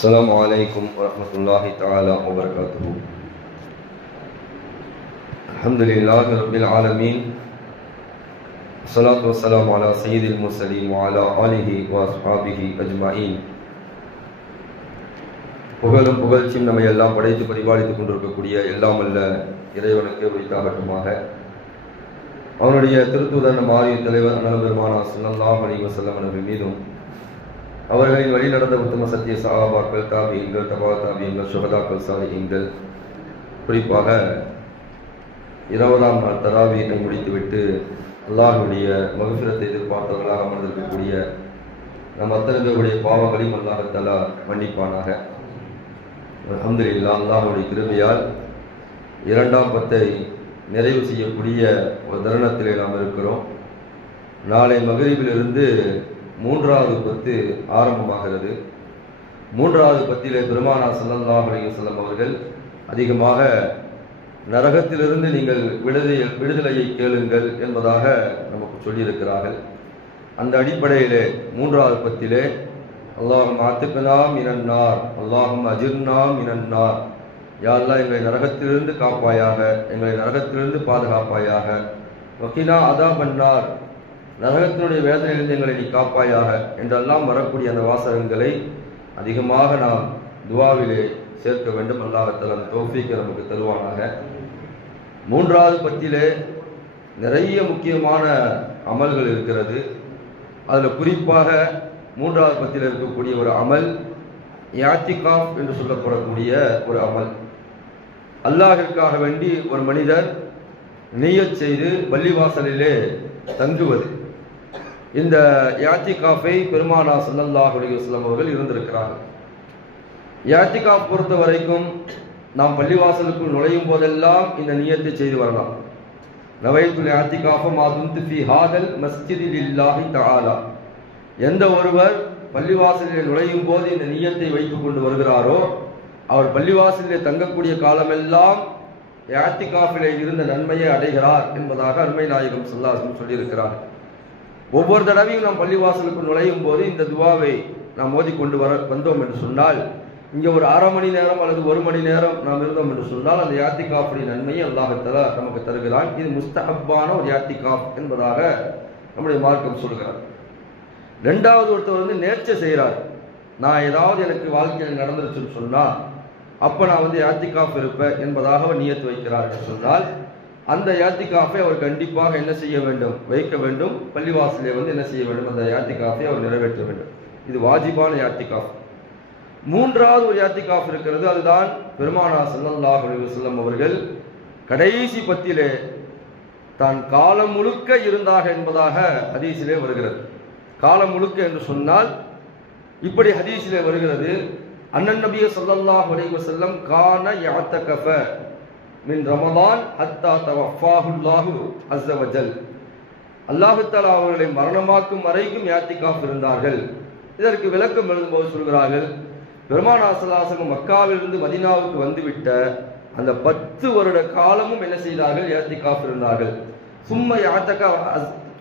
السلام عليكم ورحمة الله تعالى وبركاته. الحمد لله رب العالمين، الصلاة والسلام على سيد المرسلين وعلى آله وأصحابه أجمعين. புகழும் புகழ்ச்சியும் நம்மை எல்லாம் படைத்து பரிபாலித்துக் கொண்டிருக்கக்கூடிய எல்லாம் அல்ல இறைவனுக்கு உரித்தாகட்டுமாக. அவனுடைய திருத்தூதர் நம் ஆரிய தலைவர் அண்ணல் பெருமானா ஸல்லல்லாஹு அலைஹி வஸல்லம் அவர்கள் மீதும் அவர்களின் வழி நடந்த உத்தம சத்திய சஹாபாக்கள், தாபியீன்கள், தபா தாபியீன்கள், சுஹதாக்கள், சாலிஹீன்கள், குறிப்பாக 20ஆம் நாள் தராவீஹை முடித்துவிட்டு அல்லாஹ்வுடைய மக்ஃபிரத்தை எதிர்பார்த்தவர்களாக அமர்ந்திருக்கக்கூடிய நம் அத்தனை பேருடைய பாவங்களையும் அல்லாஹ் தஆலா மன்னிப்பானாக. அல்ஹம்துலில்லாஹ், அல்லாஹ்வுடைய கிருபையால் 2ஆம் பத்தை நிறைவு செய்யக்கூடிய ஒரு தருணத்திலே நாம் இருக்கிறோம். நாளை மக்ரிபிலிருந்து 3வது பத்து ஆரம்பமாகிறது. 3வது பத்திலே பெருமானார் ஸல்லல்லாஹு அலைஹி வஸல்லம் அவர்கள் அதிகமாக நரகத்திலிருந்து நீங்கள் விடுதலையை கேளுங்கள் என்பதாக நமக்கு சொல்லியிருக்கிறார்கள். அந்த அடிப்படையிலே 3வது பத்திலே அல்லாஹும்ம அத்கினா மினன் நார், அல்லாஹும்ம அஜிர்னா மினன் நார், யா அல்லாஹ் எங்களை நரகத்திலிருந்து காப்பாயாக, எங்களை நரகத்திலிருந்து பாதுகாப்பாயாக, வகினா அதாபன் நார், நரகத்தினுடைய வேதனையிலிருந்து எங்களை நீ காப்பாயாக என்றெல்லாம் வரக்கூடிய அந்த வாசகங்களை அதிகமாக நாம் துவாவிலே சேர்க்க வேண்டும். அல்லாஹ் தஆலா அந்த தௌஃபீக்கை நமக்கு தருவானாக. 3வது பத்திலே நிறைய முக்கியமான அமல்கள் இருக்கிறது. அதில் குறிப்பாக 3வது பத்தியில் இருக்கக்கூடிய ஒரு அமல் இஅ்திகாஃப் என்று சொல்லப்படக்கூடிய ஒரு அமல். அல்லாஹ்விற்காக வேண்டி ஒரு மனிதர் நியத் செய்து பள்ளிவாசலிலே தங்குவது. இந்த இஅ்திகாஃபை பெருமானார் ஸல்லல்லாஹு அலைஹி வஸல்லம் அவர்கள் இருந்திருக்கிறார்கள். இஅ்திகாஃப் பொறுத்த வரைக்கும் நாம் பள்ளிவாசலுக்குள் நுழையும் போதெல்லாம் இந்த நியத்தை செய்து வரலாம். நவைத்துல் இஅ்திகாஃப மா துன்து ஃபீ ஹாதல் மஸ்ஜிதி லில்லாஹி தஆலா. எந்த ஒருவர் பள்ளிவாசலிலே நுழையும் போது இந்த நியத்தை வைத்துக் கொண்டு வருகிறாரோ அவர் பள்ளிவாசலிலே தங்கக்கூடிய காலமெல்லாம் இஅ்திகாஃபிலே இருந்த நன்மையை அடைகிறார் என்பதாக அருமை நாயகம் ஸல்லல்லாஹு அலைஹி வஸல்லம் சொல்லியிருக்கிறார். ஒவ்வொரு தடவையும் நாம் பள்ளிவாசலுக்கு நுழையும் போது இந்த துவாவை நாம் ஓதிக்கொண்டு வந்தோம் என்று சொன்னால், இங்கே ஒரு 1/2 மணி நேரம் அல்லது 1 மணி நேரம் நாம் இருந்தோம் என்று சொன்னால் அந்த இஅ்திகாஃபுடைய நன்மையை அல்லாஹ் தஆலா நமக்கு தருகிறான். இது முஸ்தஹப்பான ஒரு இஅ்திகாஃப் என்பதாக நம்முடைய மார்க்கம் சொல்கிறார். 2வது ஒருத்தர் நேர்ச்சை செய்கிறார். நான் ஏதாவது எனக்கு வாழ்க்கையில் நடந்துருச்சுன்னு சொன்னால் அப்போ நான் இஅ்திகாஃப் இருப்பேன் என்பதாக அவர் நியத்து வைக்கிறார் என்று சொன்னால் அந்த இஅ்திகாஃபை அவர் கண்டிப்பாக என்ன செய்ய வேண்டும்? வைக்க வேண்டும். பள்ளிவாசலே என்ன செய்ய வேண்டும்? அந்த இஅ்திகாஃபை அவர் நிறைவேற்ற வேண்டும். இது வாஜிபான இஅ்திகாஃப். 3வது ஒரு இஅ்திகாஃப் இருக்கிறது. அதுதான் பெருமானார் ஸல்லல்லாஹு அலைஹி வஸல்லம் அவர்கள் கடைசி பத்திலே தான் காலம் முழுக்க இருந்தாக என்பதாக ஹதீஸிலே வருகிறது. காலம் முழுக்க என்று சொன்னால் இப்படி ஹதீஸிலே வருகிறது, அன்னன் நபி ஸல்லல்லாஹு அலைஹி வஸல்லம் கான இஅ்தகஃப மின் ரமலான் ஹத்தா தவஃபாஹுல்லாஹு அஸ்ஸ வஜல். அல்லாஹ் தஆலா அவர்களை மரணமாக்கும் வரைக்கும் இஅ்திகாஃப் இருந்தார்கள். இதற்கு விளக்கம் எழுதும்போது சொல்கிறார்கள், பெருமானார் ஸல்லல்லாஹு அலைஹி வஸல்லம் மக்காவிலிருந்து மதீனாவுக்கு வந்துவிட்ட அந்த 10 வருட காலமும் என்ன செய்தார்கள்? இஅ்திகாஃப் இருந்தார்கள்.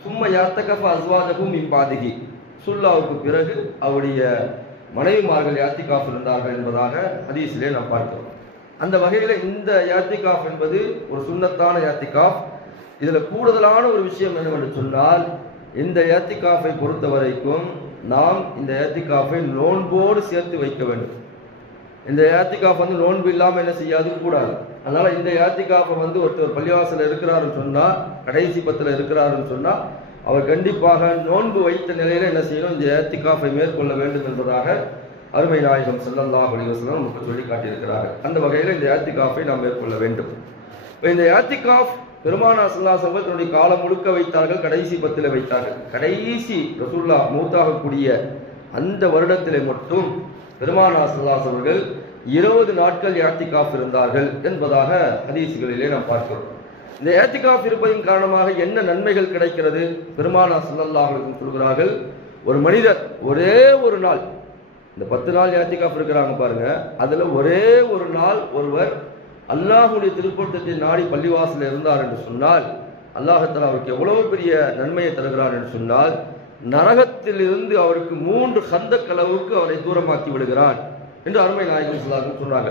சும்ம இஅ்தகஃப அஸ்வாஜஹு மின் பாதிஹி, சுல்லாவுக்கு பிறகு அவருடைய மனைவிமார்கள் இஅ்திகாஃப் இருந்தார்கள் என்பதாக ஹதீஸிலே நாம் பார்க்கிறோம். அந்த வகையில் இந்த இஅ்திகாஃப் என்பது ஒரு சுன்னத்தான இஅ்திகாஃப். இதில் கூடுதலான ஒரு விஷயம் என்னவென்று சொன்னால், இந்த இஅ்திகாஃபை பொறுத்த வரைக்கும் நாம் இந்த இஅ்திகாஃபை நோன்போடு சேர்த்து வைக்க வேண்டும். இந்த இஅ்திகாஃப் நோன்பு இல்லாமல் என்ன செய்யாது கூடாது. அதனால இந்த இஅ்திகாஃபை ஒருத்தர் பள்ளிவாசல் இருக்கிறாருன்னு சொன்னால், கடைசி பத்தில் இருக்கிறாருன்னு சொன்னால் அவர் கண்டிப்பாக நோன்பு வைத்த நிலையில் என்ன செய்யணும்? இந்த இஅ்திகாஃபை மேற்கொள்ள வேண்டும் என்பதாக அருமை நாயகம் ஸல்லல்லாஹு அலைஹி வஸல்லம் நமக்கு சொல்லி காட்டியிருக்கிறார்கள். அந்த வகையில் இந்த இஅ்திகாஃபை நாம் மேற்கொள்ள வேண்டும். இப்போ இந்த இஅ்திகாஃப் பெருமானார் ஸல்லல்லாஹு அலைஹி வஸல்லம் தன்னுடைய காலம் முழுக்க வைத்தார்கள், கடைசி பத்தில் வைத்தார்கள். கடைசி ரசூலுல்லாஹ் மௌத்தாகக்கூடிய அந்த வருடத்திலே மட்டும் பெருமானார் ஸல்லல்லாஹு அலைஹி அவர்கள் 20 நாட்கள் இஅ்திகாஃப் இருந்தார்கள் என்பதாக ஹதீஸ்களிலே நாம் பார்க்கிறோம். இந்த இஅ்திகாஃப் இருப்பதின் காரணமாக என்ன நன்மைகள் கிடைக்கிறது? பெருமானார் ஸல்லல்லாஹு அலைஹி வஸல்லம் சொல்கிறார்கள், ஒரு மனிதர் ஒரே ஒரு நாள், இந்த 10 நாள் இஅ்திகாஃப் இருக்கிறாங்க பாருங்க, அதுல ஒரே ஒரு நாள் ஒருவர் அல்லாஹ்வுடைய திருப்பொருத்தத்தை நாடி பள்ளிவாசல் இருந்தார் என்று சொன்னால் அல்லாஹ் தஆலா அவருக்கு எவ்வளவு பெரிய நன்மையை தருகிறார் என்று சொன்னால், நரகத்தில் இருந்து அவருக்கு 3 கந்தக் அளவுக்கு அவரை தூரமாக்கி விடுகிறான் என்று அருமை நாயகம் ஸல்லல்லாஹு சொன்னாங்க.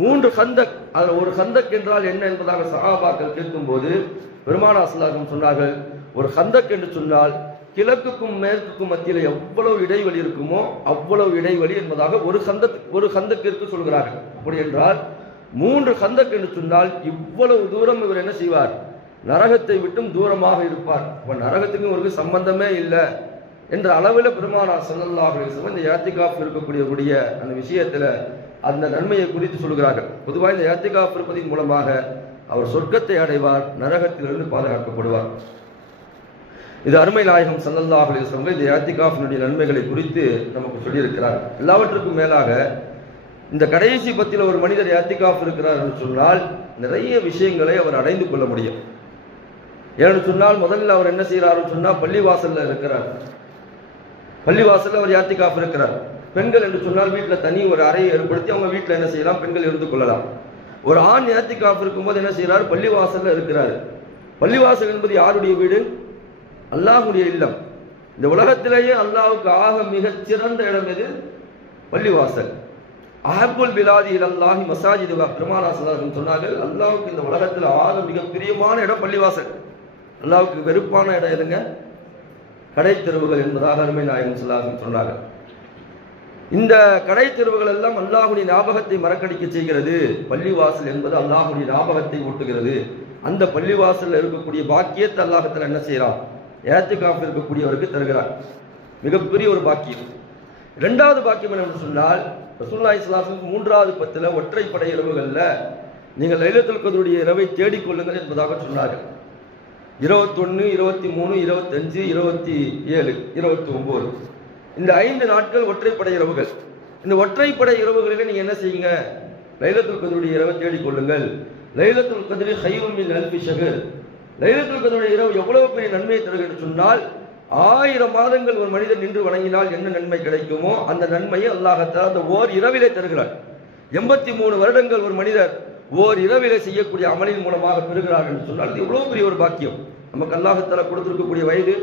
3 கந்தக், அதில் ஒரு கந்தக் என்றால் என்ன என்பதாக சஹாபாக்கள் கேட்கும்போது பெருமானார் ஸல்லல்லாஹு சொன்னார்கள், ஒரு கந்தக் என்று சொன்னால் கிழக்குக்கும் மேற்குக்கும் மத்தியில் எவ்வளவு இடைவெளி இருக்குமோ அவ்வளவு இடைவெளி என்பதாக ஒரு கந்தக்கிற்கு சொல்கிறார்கள். அப்படி என்றால் 3 கந்தக் என்று சொன்னால் இவ்வளவு தூரம் இவர் என்ன செய்வார், நரகத்தை விட்டும் தூரமாக இருப்பார். அப்ப நரகத்துக்கும் இவருக்கு சம்பந்தமே இல்லை என்ற அளவில் பெருமானார் ஸல்லல்லாஹு அலைஹி வஸல்லம் இந்த இஅ்திகாஃப் இருக்கக்கூடிய அந்த விஷயத்துல அந்த நன்மையை குறித்து சொல்கிறார்கள். பொதுவாக இந்த இஅ்திகாஃப் இருப்பதன் மூலமாக அவர் சொர்க்கத்தை அடைவார், நரகத்திலிருந்து பாதுகாக்கப்படுவார். இது அருமை நாயகம் ஸல்லல்லாஹு அலைஹி வஸல்லம் இந்த இஅ்திகாஃபினுடைய நன்மைகளை குறித்து நமக்கு சொல்லியிருக்கிறார். எல்லாவற்றுக்கும் மேலாக இந்த கடைசி பத்தில ஒரு மனிதர் இஅ்திகாஃப் இருக்கிறார் என்று சொன்னால் நிறைய விஷயங்களை அவர் அடைந்து கொள்ள முடியும். ஏன்னு சொன்னால் முதல்ல அவர் என்ன செய்யறாருன்னு சொன்னா பள்ளிவாசல்ல இருக்கிறார். பள்ளிவாசல்ல அவர் இஅ்திகாஃப் இருக்கிறார். பெண்கள் என்று சொன்னால் வீட்டில் தனி ஒரு அறையை ஏற்படுத்தி அவங்க வீட்டில் என்ன செய்யலாம், பெண்கள் இருந்து கொள்ளலாம். ஒரு ஆண் இஅ்திகாஃப் இருக்கும்போது என்ன செய்யறாரு, பள்ளிவாசல்ல இருக்கிறாரு. பள்ளிவாசல் என்பது யாருடைய வீடு, அல்லாஹ்வுடைய இல்லம். இந்த உலகத்திலேயே அல்லாஹ்வுக்கு ஆக மிகச் சிறந்த இடம் எது, பள்ளிவாசல். அஹப்புல் பிலாதி இலல்லாஹி மசாஜிதுஹா, பெருமானார் ஸல்லல்லாஹு அலைஹி வஸல்லம் சொன்னார்கள், அல்லாஹ்வுக்கு இந்த உலகத்தில் ஆக மிக பிரியமான இடம் பள்ளிவாசல். அல்லாஹ்வுக்கு வெறுப்பான இடம் எதுங்க, கடை தெருவுகள் என்பதாக அருமை நாயகம் ஸல்லல்லாஹு அலைஹி வஸல்லம் சொன்னார்கள். இந்த கடை தெருவுகள் எல்லாம் அல்லாஹ்வுடைய ஞாபகத்தை மறக்கடிக்க செய்கிறது. பள்ளிவாசல் என்பது அல்லாஹ்வுடைய ஞாபகத்தை ஊட்டுகிறது. அந்த பள்ளிவாசல்ல இருக்கக்கூடிய பாக்கியத்தை அல்லாஹ்வுத்தாலா என்ன செய்யறான், இஅ்திகாஃப் இருக்கக்கூடியவருக்கு தருகிறார். மிகப்பெரிய ஒரு பாக்கியம். இரண்டாவது பாக்கியம் என்னன்னு சொன்னால் ரசூலுல்லாஹி ஸல்லல்லாஹு அலைஹி வஸல்லம் 3வது பத்துல ஒற்றைப்படை இரவுகள்ல நீங்கள் லைலத்துல் கத்ருடைய இரவை தேடிக்கொள்ளுங்கள் என்பதாக சொன்னார்கள். 21, 23, 25, 27, 29 இந்த 5 நாட்கள் ஒற்றைப்படை இரவுகள். இந்த ஒற்றைப்படை இரவுகளில் நீங்க என்ன செய்யுங்க, லைலத்துல் கத்ருடைய இரவை தேடிக்கொள்ளுங்கள். லைலத்துல் கத்ரி ഖൈറുம் மின் அல்ஃபி ஷஹர். லைலத்துல் கத்ருடைய இரவு எவ்வளவு பெரிய நன்மையை தருகிறது சொன்னால் 1000 மாதங்கள் ஒரு மனிதர் நின்று வணங்கினால் என்ன நன்மை கிடைக்குமோ அந்த நன்மையை அல்லாஹ் தஆலா அந்த ஓர் இரவிலே தருகிறார். 83 வருடங்கள் ஒரு மனிதர் ஓர் இரவிலே செய்யக்கூடிய அமலின் மூலமாக பெறுகிறார் என்று சொன்னால் இது எவ்வளவு பெரிய ஒரு பாக்கியம். நமக்கு அல்லாஹ் தஆலா கொடுத்திருக்கக்கூடிய வயது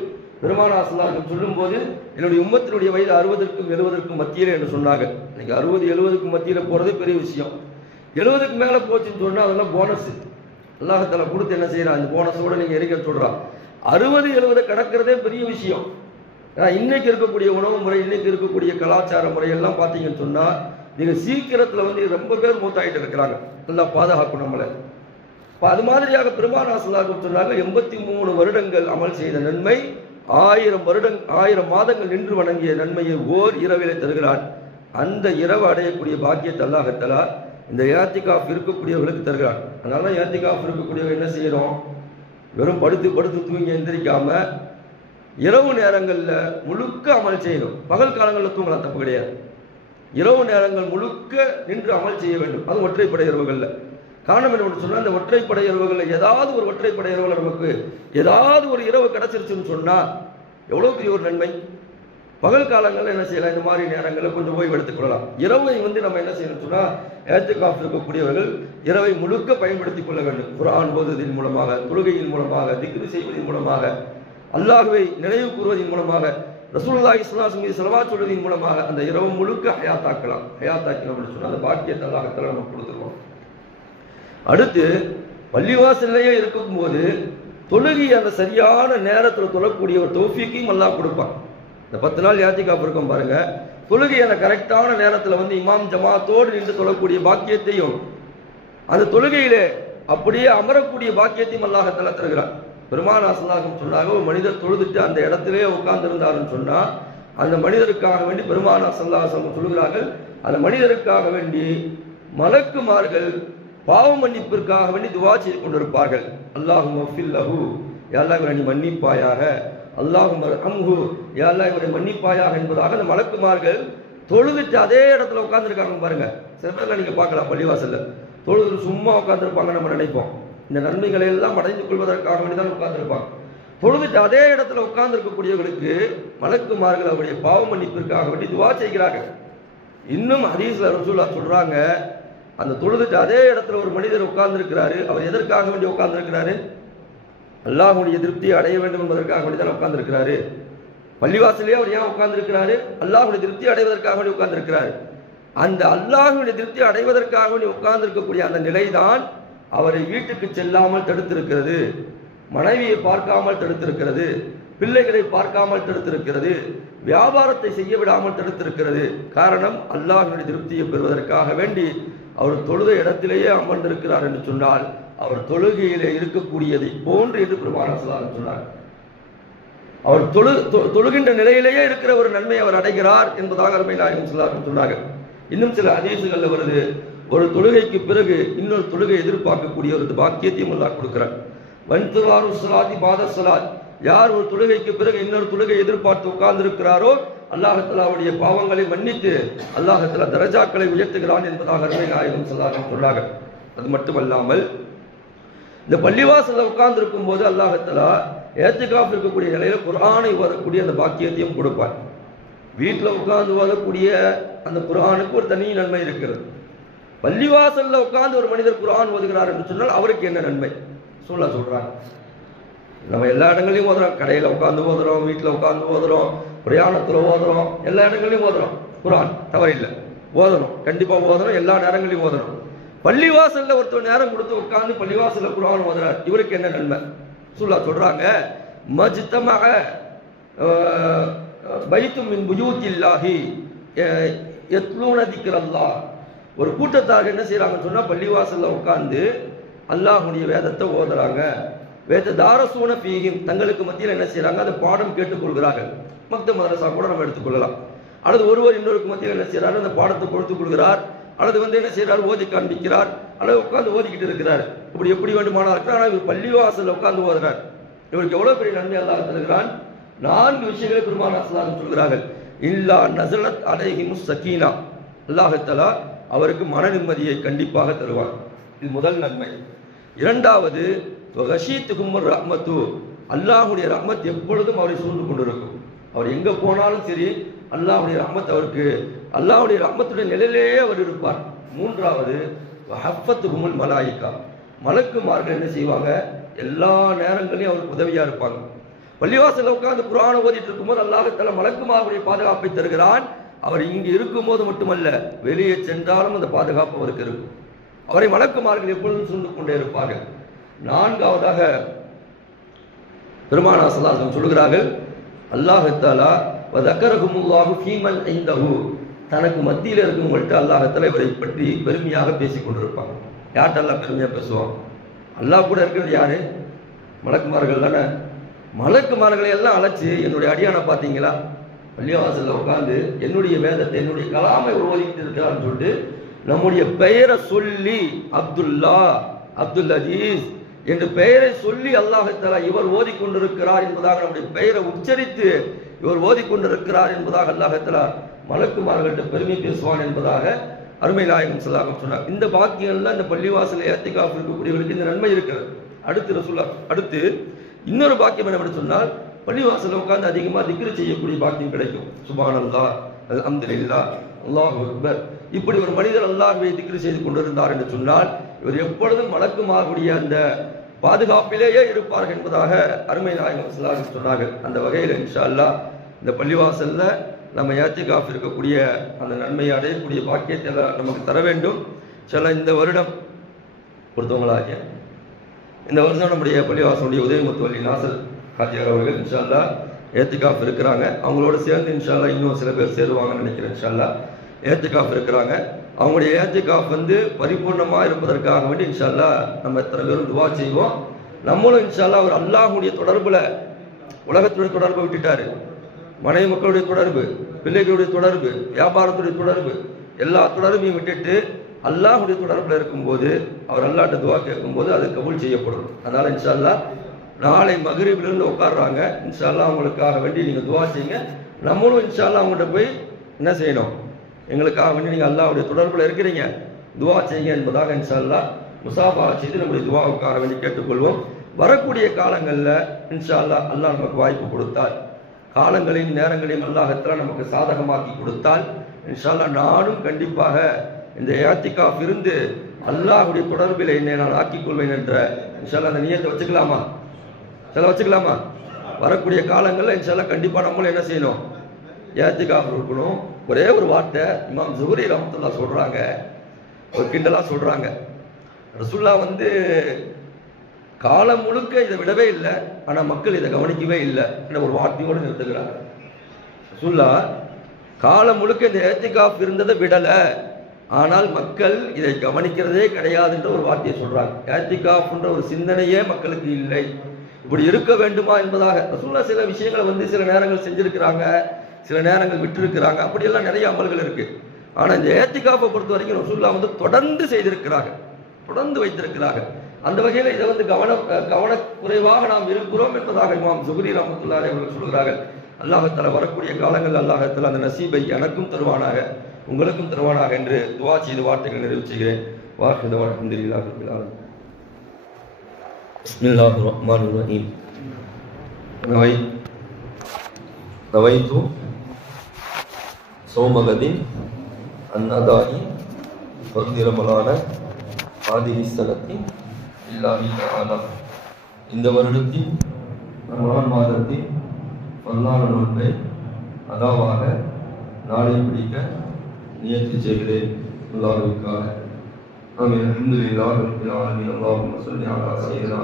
பெருமானார் ஸல்லல்லாஹு அலைஹி வஸல்லம் சொல்லும்போது என்னுடைய உம்மத்தினுடைய வயது 60க்கும் 70க்கும் மத்தியிலே என்று சொன்னாங்க. இன்னைக்கு 60, 70க்கும் மத்தியில போறது பெரிய விஷயம். 70க்கு மேல போச்சுன்னு சொன்னா அதெல்லாம் போனஸ். அல்லாஹ் தஆலா கொடுத்து என்ன செய்யறான், இந்த போனஸோட நீங்க இருக்க சொல்றான். 60, 70 கடக்கிறதே பெரிய விஷயம். இன்னைக்கு இருக்கக்கூடிய உணவு முறை, இன்னைக்கு இருக்கக்கூடிய கலாச்சார முறை எல்லாம் பார்த்தீங்கன்னு சொன்னா நீங்க சீக்கிரத்துல ரொம்ப பேர் மூத்தாயிட்டு இருக்கிறாங்க. நல்லா பாதுகாக்கணும் நம்மளை. அது மாதிரியாக பெருமானார் ஸல்லல்லாஹு அலைஹி வஸல்லம் சொன்னாங்க, 83 வருடங்கள் அமல் செய்த நன்மை 1000 மாதங்கள் நின்று வணங்கிய நன்மையை ஓர் இரவிலே தருகிறான். அந்த இரவு அடையக்கூடிய பாக்கியத்தை அல்லாஹ் தஆலா இந்த இஅ்திகாஃப் இருக்கக்கூடியவர்களுக்கு தருகிறான். அதனால இஅ்திகாஃப் இருக்கக்கூடியவங்க என்ன செய்யறோம், வெறும் படுத்து தூங்கி எந்திரிக்காம இரவு நேரங்கள்ல முழுக்க அமல் செய்யணும். பகல் காலங்களில் தூங்கலாம், தப்பு கிடையாது. இரவு நேரங்கள் முழுக்க நின்று அமல் செய்ய வேண்டும். அது ஒற்றைப்படை இரவுகள்ல. காரணம் என்ன சொன்னா, இந்த ஒற்றைப்படை இரவுகள்ல ஏதாவது ஒரு ஒற்றைப்படை இரவுல நமக்கு ஏதாவது ஒரு இரவு கிடைச்சிருச்சுன்னு சொன்னா எவ்வளவு பெரிய ஒரு நன்மை. பகல் காலங்கள்ல என்ன செய்யலாம், இந்த மாதிரி நேரங்களில் கொஞ்சம் ஓய்வு எடுத்துக் கொள்ளலாம். இரவை நம்ம என்ன செய்யணும் சொன்னா, இஅ்திகாஃப் இருக்கக்கூடியவர்கள் இரவை முழுக்க பயன்படுத்திக் கொள்ள வேண்டும். குர்ஆன் ஓதுவதன் மூலமாக, தொழுகையின் மூலமாக, திக்ர் செய்வதன் மூலமாக, அல்லாஹ்வை நினைவு கூறுவதன் மூலமாக, ரசூலுல்லாஹி ஸல்லல்லாஹு அலைஹி வஸல்லம் ஸலவாத் சொல்வதன் மூலமாக அந்த இரவு முழுக்க ஹயாத்தாக்கலாம். ஹயாத்தாக்கணும் சொன்னா அந்த பாக்கியத்தை அல்லாஹ் தஆலா நமக்கு கொடுத்துருவோம். அடுத்து பள்ளிவாசல்லையே இருக்கும்போது தொழுகை அந்த சரியான நேரத்தில் தொழக்கூடிய ஒரு தௌஃபீக்கையும் அல்லாஹ் கொடுப்பான். இந்த 10 நாள் இஅ்திகாஃப் இருக்கும் பாருங்க, தொழுகை அந்த கரெக்டான நேரத்தில் இமாம் ஜமாத்தோடு நின்று தொழக்கூடிய பாக்கியத்தையும் அந்த தொழுகையிலே அப்படியே அமரக்கூடிய பாக்கியத்தையும் அல்லாஹ் தஆலா தருகிறார். பெருமானார் ஸல்லல்லாஹு அலைஹி வஸல்லம் சொன்னாங்க, ஒரு மனிதர் தொழுதுட்டு அந்த இடத்திலே உட்கார்ந்திருந்தாருன்னு சொன்னா அந்த மனிதருக்காக வேண்டி பெருமானார் ஸல்லல்லாஹு அலைஹி வஸல்லம் சொல்கிறார்கள், அந்த மனிதருக்காக வேண்டி மலக்குமார்கள் பாவ மன்னிப்பிற்காக வேண்டி துஆ செய்து கொண்டிருப்பார்கள். அல்லாஹும்ம ஃபில் லஹு, யா அல்லாஹ் இவரை நீ மன்னிப்பாயாக, அல்லாஹும்ம அர்ஹம்ஹு, யா அல்லாஹ் இவரை மன்னிப்பாயாக என்பதாக அந்த மலக்குமார்கள் தொழுதுட்டு அதே இடத்துல உட்கார்ந்துருக்காங்க பாருங்க. சில பேர்ல நீங்க பார்க்கலாம், பள்ளிவாசல்ல தொழுது சும்மா உட்கார்ந்துருப்பாங்க. நம்ம நினைப்போம் இந்த நன்மைகளை எல்லாம் அடைந்து கொள்வதற்காக வேண்டிதான் உட்கார்ந்துருப்பாங்க. தொழுதுட்டு அதே இடத்துல உட்கார்ந்து இருக்கக்கூடியவர்களுக்கு மலக்குமார்கள் அவருடைய பாவ மன்னிப்பிற்காக வேண்டி துஆ செய்கிறார்கள். இன்னும் ஹதீஸ்ல ரசூலுல்லாஹ் சொல்றாங்க, அந்த தொழுதுட்டு அதே இடத்துல ஒரு மனிதர் உட்கார்ந்து இருக்கிறாரு. அவர் எதற்காக வேண்டி உட்கார்ந்து இருக்கிறாரு, அல்லாஹ்வுடைய திருப்தியை அடைய வேண்டும் என்பதற்காக வேண்டிதான் உட்கார்ந்து இருக்கிறாரு. பள்ளிவாசலே அவர் ஏன் உட்கார்ந்து இருக்கிறாரு, அல்லாஹ்வுடைய திருப்தி அடைவதற்காக வேண்டி உட்கார்ந்து இருக்கிறாரு. அந்த அல்லாஹ்வுடைய திருப்தி அடைவதற்காக வேண்டி உட்கார்ந்திருக்கக்கூடிய அந்த நிலைதான் அவரை வீட்டுக்கு செல்லாமல் தடுத்திருக்கிறது, மனைவியை பார்க்காமல் தடுத்திருக்கிறது, பிள்ளைகளை பார்க்காமல் தடுத்திருக்கிறது, வியாபாரத்தை செய்ய விடாமல் தடுத்திருக்கிறது. காரணம், அல்லாஹ்வுடைய திருப்தியை பெறுவதற்காக வேண்டி அவர் தொழுத இடத்திலேயே அமர்ந்திருக்கிறார் என்று சொன்னால் அவர் தொழுகையிலே இருக்கக்கூடியதை போன்று என்று பெருமானார் ஸல்லல்லாஹு அலைஹி வஸல்லம் சொன்னார். அவர் தொழுகின்ற நிலையிலேயே இருக்கிற ஒரு நன்மை அவர் அடைகிறார் என்பதாக அருமை நாயகம் ஸல்லல்லாஹு அலைஹி வஸல்லம் சொன்னார்கள். இன்னும் சில ஹதீஸ்கள்ல வருது, ஒரு தொழுகைக்கு பிறகு இன்னொரு தொழுகை எதிர்பார்க்கக்கூடிய ஒரு பாக்கியத்தையும் அல்லாஹ் கொடுக்கிறார். வன்துவாரு ஸலாத்தி பாத ஸலாத், யார் ஒரு தொழுகைக்கு பிறகு இன்னொரு தொழுகை எதிர்பார்த்து உட்கார்ந்து இருக்கிறாரோ அல்லாஹ் தஆலாவுடைய பாவங்களை மன்னித்து அல்லாஹ் தஆலா தரஜாக்களை உயர்த்துகிறான் என்பதாக அருமை நாயகம் ஸல்லல்லாஹு அலைஹி வஸல்லம் சொன்னார்கள். அது மட்டுமல்லாமல் இந்த பள்ளிவாசல்ல உட்கார்ந்து இருக்கும் போது அல்லாஹ் தஆலா ஏத்திகாஃப் இருக்கக்கூடிய நிலையில குர்ஆனை ஓதக்கூடிய அந்த பாக்கியத்தையும் கொடுப்பார். வீட்டில் உட்கார்ந்து ஓதக்கூடிய அந்த குர்ஆனுக்கு ஒரு தனி நன்மை இருக்கிறது. பள்ளிவாசல்ல உட்கார்ந்து ஒரு மனிதர் குர்ஆன் ஓதுகிறார் என்று சொன்னால் அவருக்கு என்ன நன்மை சொல்றாங்க. நம்ம எல்லா இடங்களையும் ஓதுறோம், கடையில் உட்காந்து ஓதுறோம், வீட்டில் உட்காந்து ஓதுறோம், பிரயாணத்தில் ஓதுறோம், எல்லா இடங்களையும் ஓதுறோம். குர்ஆன் தவறில்லை, ஓதணும், கண்டிப்பாக ஓதணும், எல்லா நேரங்களையும் ஓதணும். பள்ளிவாசல்ல ஒருத்தர் நேரம் கொடுத்து உட்கார்ந்து பள்ளிவாசல்ல குர்ஆன் ஓதுறார், இவருக்கு என்ன நன்மை சொல்றாங்க. மஜ்தமஅ பைத்தும் மின் புயூத்தில்லாஹி யத்லூன திக்ரல்லாஹ், ஒரு கூட்டத்தார் என்ன செய்யறாங்கன்னு சொன்னா பள்ளிவாசல்ல உட்கார்ந்து அல்லாஹ்வுடைய வேதத்தை ஓதுறாங்க. வேத தாரசூன ஃபீஹிம், தங்களுக்கு மத்தியில் என்ன செய்யறாங்க, அந்த பாடம் கேட்டுக்கொள்கிறார்கள். மக்த மதரசா கூட நம்ம எடுத்துக்கொள்ளலாம். அல்லது ஒருவர் இன்னொருக்கு மத்தியில் என்ன செய்யறாரு, அந்த பாடத்தை கொடுத்துக் கொள்கிறார், அல்லது என்ன செய்யறாரு, ஓதி காண்பிக்கிறார், அல்லது உட்கார்ந்து ஓதிக்கிட்டு இருக்கிறார். இப்படி எப்படி வேண்டுமானா இருக்கிறார். ஆனால் இவர் பள்ளிவாசல்ல உட்கார்ந்து ஓதுறார். இவருக்கு எவ்வளவு பெரிய நன்மை அல்லாஹ் தருகிறான். 4 விஷயங்களை பெருமானார் ஸல்லல்லாஹு அலைஹி வஸல்லம் சொல்கிறார்கள். இல்லா நஸலத் அலைஹிமுஸ் ஸகீனா, அல்லாஹ் தஆலா அவருக்கு மன நிம்மதியை கண்டிப்பாக தருவார். இது முதல் நன்மை. இரண்டாவது, வகஷீத்துகுமுர் ரஹ்மத்து, அல்லாஹ்வுடைய ரஹ்மத் எப்பொழுதும் அவரை சூழ்ந்து கொண்டிருக்கும். அவர் எங்க போனாலும் சரி அல்லாஹ்வுடைய ரஹ்மத் அவருக்கு, அல்லாஹ்வுடைய ரஹ்மத்துடைய நிலையிலேயே அவர் இருப்பார். மூன்றாவது, வஹஃபத்துகுமுல் மலாயிகா, மலக்குமார்கள் என்ன செய்வாங்க, எல்லா நேரங்களையும் அவருக்கு உதவியா இருப்பாங்க. பள்ளிவாசல்ல உட்கார்ந்து குர்ஆனை ஓதிட்டு இருக்கும்போது அல்லாஹ் தஆலா மலக்குமார்களுடைய பாதுகாப்பை தருகிறான். அவர் இங்கு இருக்கும்போது மட்டுமல்ல, வெளியே சென்றாலும் அந்த பாதுகாப்பு அவருக்கு இருக்கும். அவரை மலக்குமார்கள் எப்பொழுதும் சூழ்ந்து கொண்டே இருப்பார்கள். நான்காவதாக பெருமானார் ஸல்லல்லாஹு அலைஹி வஸல்லம் சொல்கிறார்கள், அல்லாஹ் தஆலா வதக்கரஹுமுல்லாஹு ஃபீமன் இன்தஹு, தனக்கு மத்தியில் இருக்கவங்கள்ட்ட அல்லாஹ் தஆலா இவரை பற்றி பெருமையாக பேசிக் கொண்டிருப்பாங்க. யார்கிட்ட அல்லாஹ் பெருமையாக பேசுவாங்க? அல்லாஹ் கூட இருக்கிறது யாரு? மலக்குமார்கள் தானே. மலக்குமார்களை எல்லாம் அழைச்சி, என்னுடைய அடியானை பார்த்தீங்களா, பள்ளிவாசல்ல உட்கார்ந்து என்னுடைய வேதத்தை, என்னுடைய கலாமை ஓதிக்கிட்டு இருக்கிறான்னு சொல்லிட்டு நம்முடைய பெயரை சொல்லி அப்துல்லா, அப்துல் அஜீஸ் என்று பெயரை சொல்லி அல்லாஹ் தஆலா இவர் ஓதிக்கொண்டிருக்கிறார் என்பதாக, நம்முடைய பெயரை உச்சரித்து இவர் ஓதிக்கொண்டிருக்கிறார் என்பதாக அல்லாஹ் தஆலா மலக்குமார்கள்ட்ட பெருமை பேசுவான் என்பதாக அருமை நாயகம் ஸல்லல்லாஹு அலைஹி வஸல்லம் சொன்னார். இந்த பாக்கியங்கள்ல இந்த பள்ளிவாசல் ஏத்திகாஃப் இருக்கக்கூடியவர்களுக்கு இந்த நன்மை இருக்கிறது. அடுத்து இன்னொரு பாக்கியம் என்னவென்று சொன்னால், பள்ளிவாசல்ல உட்கார்ந்து அதிகமாக திக்ர் செய்யக்கூடிய பாக்கியம் கிடைக்கும். சுப்ஹானல்லாஹ், அல்ஹம்துலில்லாஹ், அல்லாஹு அக்பர். இப்படி ஒரு மனிதர் அல்லாஹ்வை திக்ர் செய்து கொண்டிருந்தார் என்று சொன்னால் இவர் எப்பொழுதும் மலக்குமார்களுடைய அந்த பாதுகாப்பிலேயே இருப்பார்கள் என்பதாக அருமை நாயகம் ஸல்லல்லாஹு அலைஹி வஸல்லம் சொன்னார்கள். அந்த வகையில் இன்ஷா அல்லாஹ் இந்த பள்ளிவாசல்ல நம்ம ஏத்திகாஃப் இருக்கக்கூடிய அந்த நன்மையை அடையக்கூடிய பாக்கியத்தை நமக்கு தர வேண்டும். சில இந்த வருடம் பொறுத்தவங்களாகிய இந்த வருஷம் நம்முடைய பள்ளிவாசனுடைய உதவி முத்துவலி நாசர் காத்தியார் அவர்கள் இன்ஷா அல்லாஹ் ஏத்திகாஃப் இருக்கிறாங்க. அவங்களோட சேர்ந்து இன்ஷா அல்லாஹ் இன்னும் சில பேர் சேருவாங்கன்னு நினைக்கிறேன். இன்ஷா அல்லாஹ் ஏத்திகாஃப் இருக்கிறாங்க. அவங்களுடைய ஏத்திகாஃப் பரிபூர்ணமாக இருப்பதற்காக வேண்டி இன்ஷா அல்லாஹ் நம்ம எத்தனை பேரும் துவா செய்வோம். நம்மளும் இன்ஷா அல்லாஹ் ஒரு அல்லாஹ்வுடைய தொடர்புல, உலகத்துடைய தொடர்பை விட்டுட்டாரு, மனைவி மக்களுடைய தொடர்பு, பிள்ளைகளுடைய தொடர்பு, வியாபாரத்துடைய தொடர்பு, எல்லா தொடர்பையும் விட்டுட்டு அல்லாஹ்வுடைய தொடர்பில் இருக்கும்போது அவர் அல்லாஹ்ட்ட துவா கேட்கும்போது அது கபூல் செய்யப்படும். அதனால இன்ஷா அல்லாஹ் நாளை மக்ரிபிலிருந்து உட்காடுறாங்க. இன்ஷா அல்லாஹ் அவங்களுக்காக வேண்டி நீங்கள் துவா செய்யுங்க. நம்மளும் இன்ஷா அல்லாஹ் அவங்கள்ட்ட போய் என்ன செய்யணும், எங்களுக்காக வேண்டி நீங்கள் அல்லாஹ்வுடைய தொடர்பில் இருக்கிறீங்க, துவா செய்யுங்க என்பதாக இன்ஷா அல்லாஹ் முசாஃபா செய்து நம்முடைய துவாவுக்காக வேண்டி கேட்டுக்கொள்வோம். வரக்கூடிய காலங்களில் இன்ஷா அல்லாஹ் அல்லாஹ் நமக்கு வாய்ப்பு கொடுத்தால், காலங்களையும் நேரங்களையும் அல்லாஹ் நமக்கு சாதகமாக்கி கொடுத்தால் இன்ஷா அல்லாஹ் நானும் கண்டிப்பாக இந்த ஏத்திகாஃப் இருந்து அல்லாஹ்வுடைய தொடர்பில் என்னை நான் ஆக்கிக் கொள்வேன் என்ற இன்ஷா அல்லாஹ் அந்த நியத்தை வச்சுக்கலாமா? வரக்கூடிய காலங்களில் இன்ஷா அல்லாஹ் கண்டிப்பாக நம்மளும் என்ன செய்யணும், ஏத்திகாஃப் இருக்கணும். ஒரே ஒரு வார்த்தை இமாம் ஜுஹ்ரி ரஹ்மத்துல்லாஹ் சொல்றாங்க, ஒரு கிண்டலா சொல்றாங்க, ரசூலுல்லாஹ் வந்து காலம் முழுக்க இதை விடவே இல்லை, ஆனா மக்கள் இதை கவனிக்கவே இல்லை என்ற ஒரு வார்த்தையோடு நிறுத்துகிறாங்க. ரசூலுல்லாஹ் காலம் முழுக்க இந்த ஏத்திகாஃப் இருந்ததை விடல, ஆனால் மக்கள் இதை கவனிக்கிறதே கிடையாதுன்ற ஒரு வார்த்தையை சொல்றாங்க. ஏத்திகாஃப்ன்ற ஒரு சிந்தனையே மக்களுக்கு இல்லை. இப்படி இருக்க வேண்டுமா என்பதாக ரசூலுல்லாஹ் சில விஷயங்களை வந்து சில நேரங்கள் செஞ்சிருக்கிறாங்க, சில நேரங்கள் விட்டுருக்கிறாங்க. அப்படியெல்லாம் நிறைய அமல்கள் இருக்கு. ஆனா இந்த ஏத்திகாஃபை பொறுத்த வரைக்கும் ரசூலுல்லாஹ் வந்து தொடர்ந்து செய்திருக்கிறாங்க, தொடர்ந்து வைத்திருக்கிறாங்க. அந்த வகையில் இதை வந்து கவனக்குறைவாக நாம் இருக்கிறோம் என்பதாக இமாம் ஜுஹ்ரி ரஹ்மத்துல்லாஹி அலைஹி அவர்கள் சொல்கிறார்கள். அல்லாஹ் தஆலா வரக்கூடிய காலங்கள் அல்லாஹ் தஆலா அந்த நசீபை எனக்கும் தருவானாக, உங்களுக்கும் தருவானாக என்று துஆ செய்து வார்த்தைகள் நிறைவு செய்கிறேன். வாஹிது வல்ஹம்துலில்லாஹி ரப்பில் ஆலமீன். பிஸ்மில்லாஹிர் ரஹ்மானிர் ரஹீம். நவைத்து சௌமகதின் அன்னதாயி ஃபர்தி ரமலான ஆதிஹி ஸனத்தி இல்லாஹி தஆலா. இந்த வருடத்தின் ரமலான் மாதத்தின் பல்லான நோன்பை அதாவாக நாளை பிடிக்க நியத்து செய்கிறேன். அல்லாஹ்வுக்காக. ஆமீன். அல்ஹம்துலில்லாஹி ரப்பில் ஆலமீன். அல்லாஹும்ம ஸல்லி அலா சய்யிதினா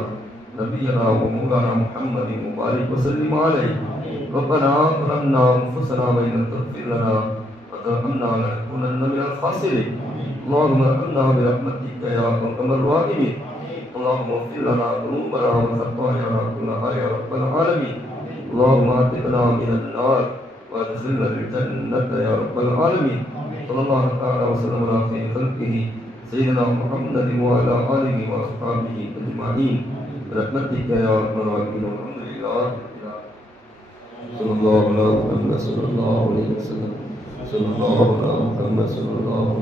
நபியினா வ மௌலானா முஹம்மதின் முபாரிக் வ ஸல்லிம் அலைஹி. ரப்பனா ظلمنا أنفسنا وإن لم تغفر لنا وترحمنا لنكونن من الخاسرين. اللهم ارحمنا برحمتك يا أرحم الراحمين. اللهم اغفر لنا ذنوبنا وخطايانا كلها يا رب العالمين. اللهم اعتقنا من النار وادخلنا الجنة يا رب العالمين. صلى الله تعالى وسلم على خير خلقه سيدنا محمد وعلى آله وأصحابه أجمعين برحمتك يا أرحم الراحمين. والحمد لله. صلى الله على محمد صلى الله عليه وسلم. صلى الله على محمد صلى الله عليه وسلم.